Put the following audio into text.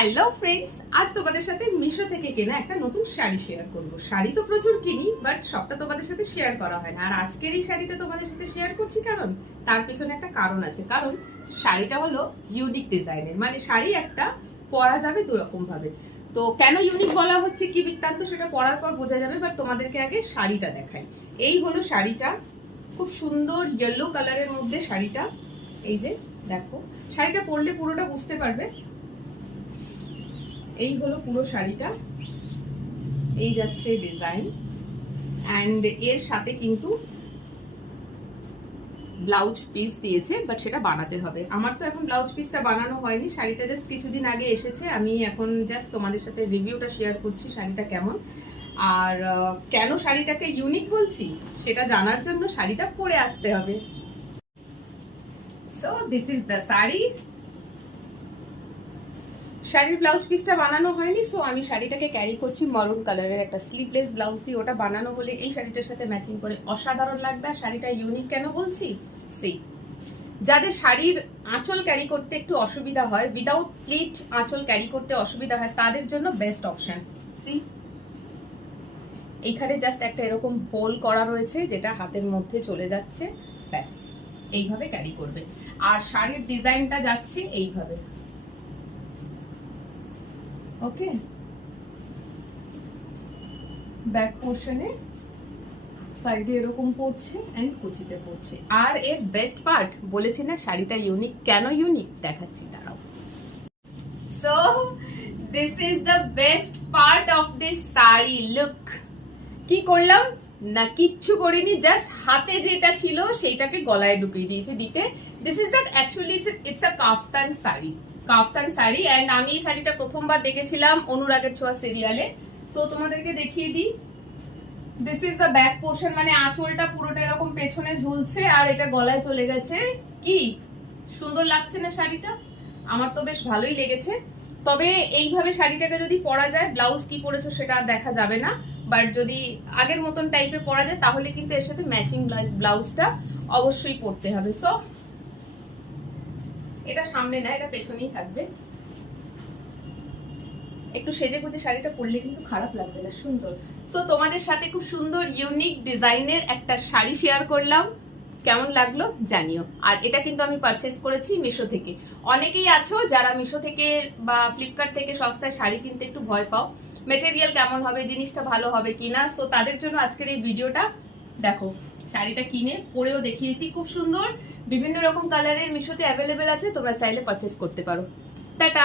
Hello friends, আজ তোমাদের সাথে মিশো থেকে কেনা একটা নতুন শাড়ি শেয়ার করব। শাড়ি তো প্রচুর কিনি, বাট সবটা তোমাদের সাথে শেয়ার করা হয় না। আর আজকের এই শাড়িটা তোমাদের সাথে শেয়ার করছি কারণ তার পিছনে একটা কারণ আছে। কারণ শাড়িটা হলো ইউনিক ডিজাইনের, মানে শাড়ি একটা পরা যাবে দুরকম ভাবে। তো কেন ইউনিক বলা হচ্ছে, কি বৃত্তান্ত, সেটা পরার পর বোঝা যাবে। বাট তোমাদেরকে আগে শাড়িটা দেখাই। এই হলো শাড়িটা, খুব সুন্দর ইয়েলো কালারের মধ্যে শাড়িটা। এই যে দেখো, শাড়িটা পরলে পুরোটা বুঝতে পারবে। এই হলো পুরো শাড়িটা, এই যাচ্ছে ডিজাইন, অ্যান্ড এর সাথে কিন্তু ব্লাউজ পিস দিয়েছে, বাট সেটা বানাতে হবে। আমার তো এখন ব্লাউজ পিসটা বানানো হয়নি, শাড়িটা জাস্ট কিছুদিন আগে এসেছে। আমি এখন জাস্ট তোমাদের সাথে রিভিউটা শেয়ার করছি শাড়িটা কেমন। আর কেন শাড়িটাকে ইউনিক বলছি সেটা জানার জন্য শাড়িটা পরে আসতে হবে। So this is the sari. শাড়ির ব্লাউজ পিসটা বানানো হয়নি, সো আমি শাড়িটাকে ক্যারি করছি মারুন কালারের একটা স্লিভলেস ব্লাউজ দিয়ে। ওটা বানানো হলে এই শাড়িটার সাথে ম্যাচিং করে অসাধারণ লাগবে। আর শাড়িটা ইউনিক কেন বলছি, সেই যাদের শাড়ির আঁচল ক্যারি করতে একটু অসুবিধা হয়, উইদাউট প্লিট আঁচল ক্যারি করতে অসুবিধা হয়, তাদের জন্য বেস্ট অপশন। সি, এইখানে জাস্ট একটা এরকম হোল করা রয়েছে যেটা হাতের মধ্যে চলে যাচ্ছে, ব্যাস এইভাবে ক্যারি করবে। আর শাড়ির ডিজাইনটা যাচ্ছে এইভাবে, ওকে। ব্যাক পোর্শনে সাইডে এরকম পড়ছে এন্ড কুচিতে পড়ছে। আর এর বেস্ট পার্ট, বলেছি না শাড়িটা ইউনিক, কেন ইউনিক দেখাচ্ছি, দাঁড়াও। So this is the best part of this sari. Look, কি করলাম না, কিচ্ছু করিনি, জাস্ট হাতে যেটা ছিল সেইটাকে গলায় ঢুকিয়ে দিয়েছে দিতে। This is that, actually it's a kaftan sari, kaftan sari. And আমি এই শাড়িটা প্রথমবার দেখেছিলাম অনুরাগের ছোঁয়া সিরিয়ালে। তো তোমাদেরকে দেখিয়ে দিই। This is the back portion, মানে আঁচলটা পুরোটা এরকম পেছনে ঝুলছে আর এটা গলায় চলে গেছে। কি সুন্দর লাগছে না শাড়িটা? আমার তো বেশ ভালোই লেগেছে। তবে এইভাবে শাড়িটাকে যদি পরা যায়, ব্লাউজ কি পরেছো সেটা আর দেখা যাবে না, বাট যদি আগের মতন টাইপে পরা যায় তাহলে কিন্তু এর সাথে ম্যাচিং ব্লাউজটা অবশ্যই পরতে হবে। সো এটা সামনে না, এটা পেছনেই থাকবে। একটু সেজে গুজে শাড়িটা পরলে কিন্তু খারাপ লাগবে না, সুন্দর। সো তোমাদের সাথে খুব সুন্দর ইউনিক ডিজাইনের একটা শাড়ি শেয়ার করলাম, কেমন লাগলো জানিও। আর এটা কিন্তু আমি পারচেস করেছি মিশো থেকে। অনেকেই আছো যারা মিশো থেকে বা ফ্লিপকার্ট থেকে সস্তায় শাড়ি কিনতে একটু ভয় পাও, মেটেরিয়াল কেমন হবে, জিনিসটা ভালো হবে কিনা। সো তাদের জন্য আজকের এই ভিডিওটা। দেখো, শাড়িটা কিনে পরেও দেখিয়েছি, খুব সুন্দর, বিভিন্ন রকম কালারের মিশোতে অ্যাভেলেবেল আছে, তোমরা চাইলে পারচেস করতে পারো। টাটা।